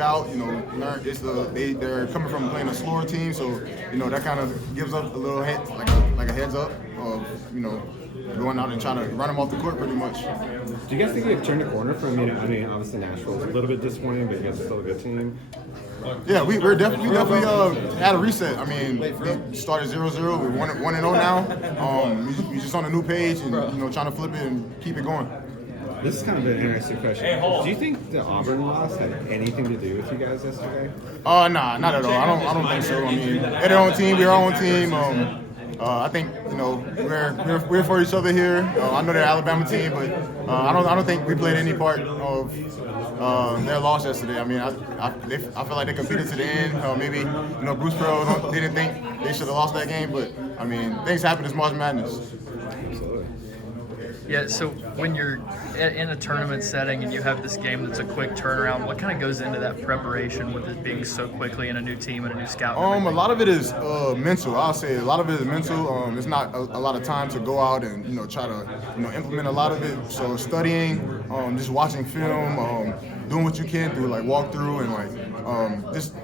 out. Learn they're coming from playing a slower team, so that kind of gives up a little head, like a heads up of going out and trying to run them off the court pretty much. Do you guys think you've turned a corner from? Obviously Nashville's a little bit disappointing, but you guys are still a good team. Yeah, we definitely had a reset. I mean, we started 0-0. We're 1-0 now. We're just on a new page and trying to flip it and keep it going. This is kind of an interesting question. Do you think the Auburn loss had anything to do with you guys yesterday? Nah, not at all. I don't think so. I mean, they're their own team. We're our own team. I think we're for each other here. I know they're an Alabama team, but I don't think we played any part of their loss yesterday. I mean, I feel like they competed to the end. Maybe Bruce Pearl didn't think they should have lost that game, but I mean, things happen. It's March Madness. Yeah, so when you're in a tournament setting and you have this game that's a quick turnaround, what kind of goes into that preparation with it being so quickly in a new team and a new scout? A lot of it is mental. I'll say a lot of it is mental. It's not a lot of time to go out and try to implement a lot of it. So studying, just watching film, doing what you can through like walkthrough and just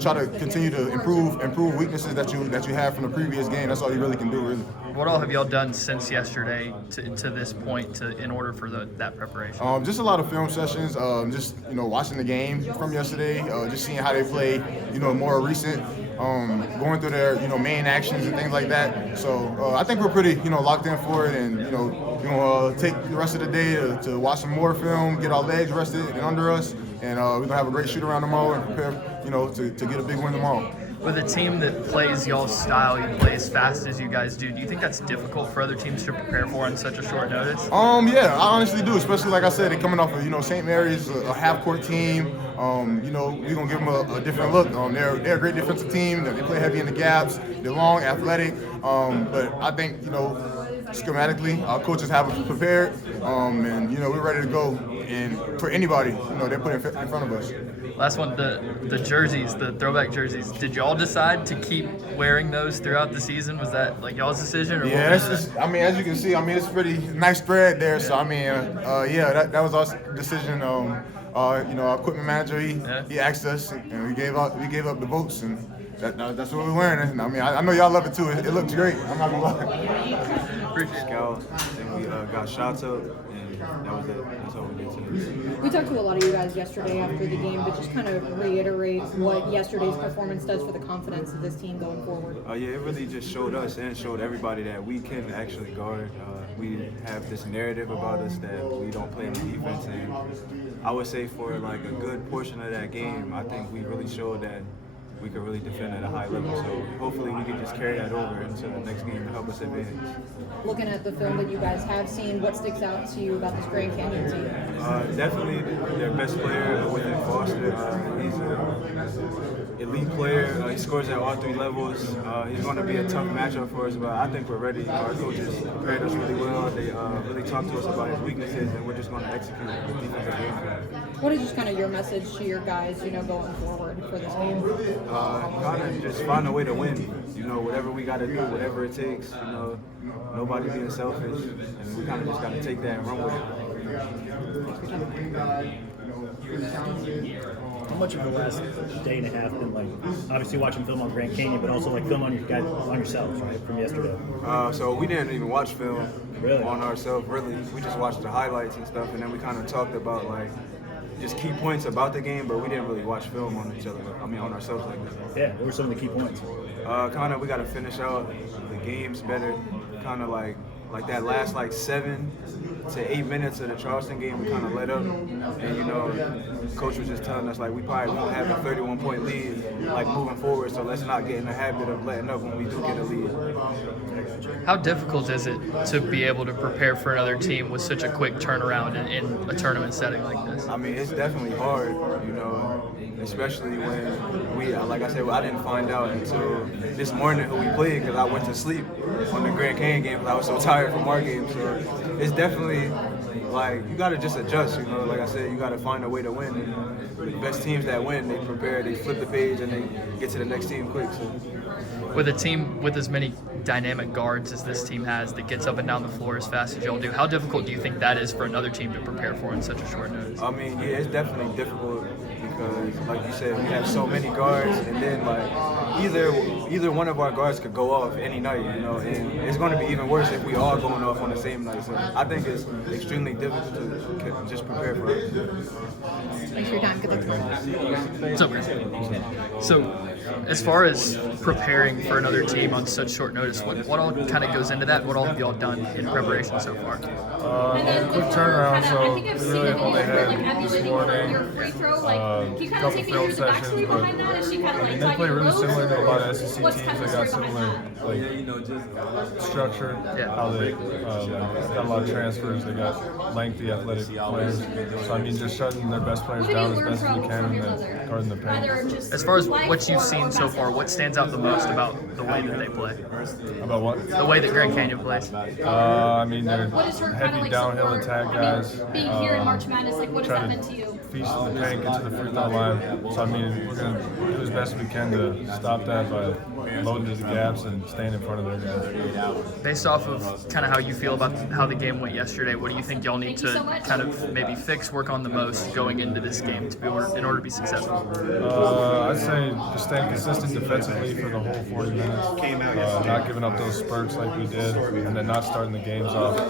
try to continue to improve weaknesses that you have from the previous game. That's all you really can do, really. What all have y'all done since yesterday to this point in order for that preparation? Just a lot of film sessions. Just watching the game from yesterday. Just seeing how they play. More recent. Going through their main actions and things like that. So I think we're pretty locked in for it, and we're gonna take the rest of the day to watch some more film, get our legs rested and under us, and we're gonna have a great shoot around tomorrow and prepare to get a big win tomorrow. With a team that plays y'all's style, you play as fast as you guys do you think that's difficult for other teams to prepare for on such a short notice? Yeah, I honestly do, especially like I said, they're coming off of St. Mary's, a half-court team. We're gonna give them a different look. They're a great defensive team. They play heavy in the gaps. They're long, athletic. But I think schematically, our coaches have us prepared, and we're ready to go. And for anybody, they put it in front of us. Last one, the jerseys, the throwback jerseys. Did y'all decide to keep wearing those throughout the season? Was that like y'all's decision? Or yeah, it's just. As you can see, it's pretty nice spread there. So that was our decision. Our equipment manager, he asked us, and we gave up the votes, and that's what we're wearing. And I know y'all love it too. It looks great. I'm not gonna lie. Appreciate Scout, and we got shots up, and that was it. That's all we did today. We talked to a lot of you guys yesterday after the game, but just kind of reiterate what yesterday's performance does for the confidence of this team going forward. It really just showed us and showed everybody that we can actually guard. We have this narrative about us that we don't play any defense, and I would say for like a good portion of that game, I think we really showed that we could really defend at a high level. So hopefully we can just carry that over into the next game to help us advance. Looking at the film that you guys have seen, what sticks out to you about this Grand Canyon team? Definitely their best player within Foster. He's an elite player. He scores at all three levels. He's going to be a tough matchup for us, but I think we're ready. Our coaches prepared us really well. They really talked to us about his weaknesses, and we're just going to execute the defensive game. What is just kind of your message to your guys, going forward for this game? Kind of just find a way to win. Whatever we got to do, whatever it takes. Nobody being selfish, and we kind of just got to take that and run with it. How much of the last day and a half been like, obviously watching film on Grand Canyon, but also like film on yourselves, right, from yesterday? So we didn't even watch film really? On ourselves, really. We just watched the highlights and stuff, and then we kind of talked about like just key points about the game, but we didn't really watch film on each other. On ourselves like that. Yeah. What were some of the key points? We got to finish out the games better. Kind of like that last 7 to 8 minutes of the Charleston game, we kind of let up, and coach was just telling us we probably won't have a 31-point lead moving forward, so let's not get in the habit of letting up when we do get a lead. How difficult is it to be able to prepare for another team with such a quick turnaround in a tournament setting like this? It's definitely hard, especially when we, like I said, I didn't find out until this morning who we played because I went to sleep on the Grand Canyon game because I was so tired from our game. So it's definitely you got to just adjust, like I said, you got to find a way to win. And the best teams that win, they prepare, they flip the page, and they get to the next team quick. So. With a team with as many dynamic guards as this team has that gets up and down the floor as fast as y'all do, how difficult do you think that is for another team to prepare for in such a short notice? It's definitely difficult because, like you said, we have so many guards, and then like either one of our guards could go off any night, you know, and it's going to be even worse if we all going off on the same night. So I think it's extremely difficult to just prepare for it. Thanks for your time. Good luck. So, as far as preparing for another team on such short notice, what all kind of goes into that? What all have y'all done in preparation so far? Quick turnaround, so we really only had this morning a couple film sessions, but I mean, they play really similar to a lot of SEC teams. They got similar structure, how they got a lot of transfers. They got lengthy, athletic players. So I mean, just shutting their best players down as best as we can and then guarding the paint. As far as what you've seen so far, what stands out the most about the way that they play? About what? The way that Grand Canyon plays. I mean, they're heavy downhill attack guys. Being here in March Madness, like what does Try that mean to to you? feast in the paint, get to the free throw line. So I mean, we're gonna do as best we can to stop that by loading these gaps and staying in front of their guys. Based off of kind of how you feel about how the game went yesterday, what do you think y'all need to kind of maybe work on the most going into this game to be in order to be successful? I'd say just staying consistent defensively for the whole 40 minutes. Not giving up those spurts like we did, and then not starting the games off.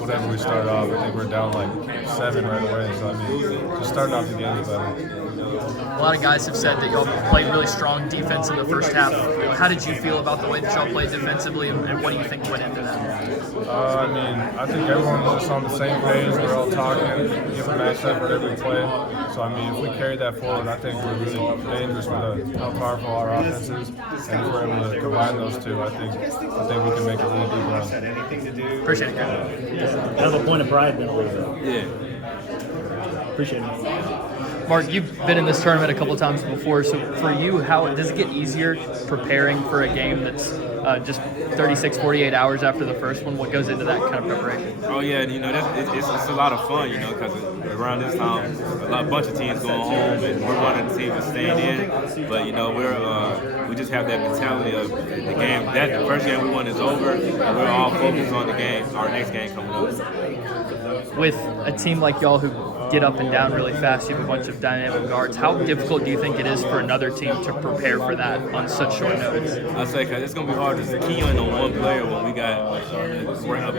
Whatever we start off, I think we're down like 7 right away. So I mean, just starting off the games better. A lot of guys have said that y'all played really strong defense in the first half. How did you feel about the way that y'all played defensively, and what do you think went into that? I mean, I think everyone was just on the same page. We're all talking, give a match effort every play. So I mean, if we carry that forward, I think we're really dangerous with how powerful our offense is. And if we're able to combine those two, I think we can make a really big run. Appreciate it, guys. Kind of a point of pride then a little bit. Yeah. Appreciate it. Mark, you've been in this tournament a couple times before, so for you, how does it get easier preparing for a game that's just 36, 48 hours after the first one? What goes into that kind of preparation? Oh yeah, you know, it's a lot of fun, you know, because around this time, a bunch of teams going home, and we're one of the teams that's staying in. But you know, we just have that mentality of the game. The first game we won is over, and we're all focused on the game, our next game coming up. With a team like y'all who get up and down really fast, you have a bunch of dynamic guards. How difficult do you think it is for another team to prepare for that on such short notice? I'd say because it's going to be hard to key in on one player when we got a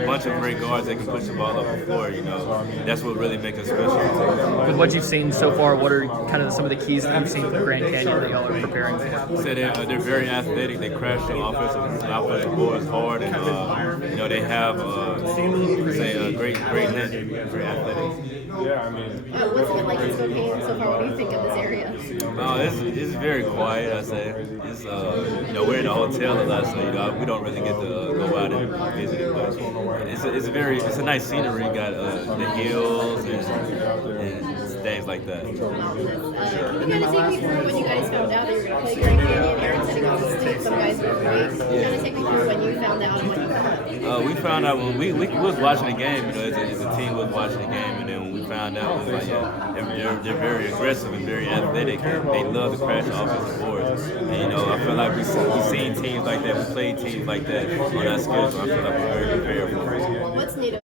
bunch of great guards that can push the ball up the floor, you know. That's what really makes us special. With what you've seen so far, what are kind of some of the keys that you've seen from Grand Canyon that y'all are preparing for? So they're very athletic. They crash the offensive boards hard, and you know, they have great length, very athletic. Yeah, I mean, What's it like in Spokane so far? What do you think of this area? It's very quiet. I say it's you know, we're in a hotel a lot, so you know, we don't really get to go out and visit it. But it's a nice scenery. You got the hills and things like that. You kind of take me through when you guys found out that you were going to play Grand Canyon. Aaron said he wants to take some guys were great. Kind of take me through when you found out and when you found out. We found out when we was watching the game. You know, as a team was watching the game, and then when we found out, it was like, yeah, they're very aggressive and very athletic. They love to crash the offensive boards. And you know, I feel like we've seen teams like that. We played teams like that on our schedule. I feel like we're very prepared for it. What's neat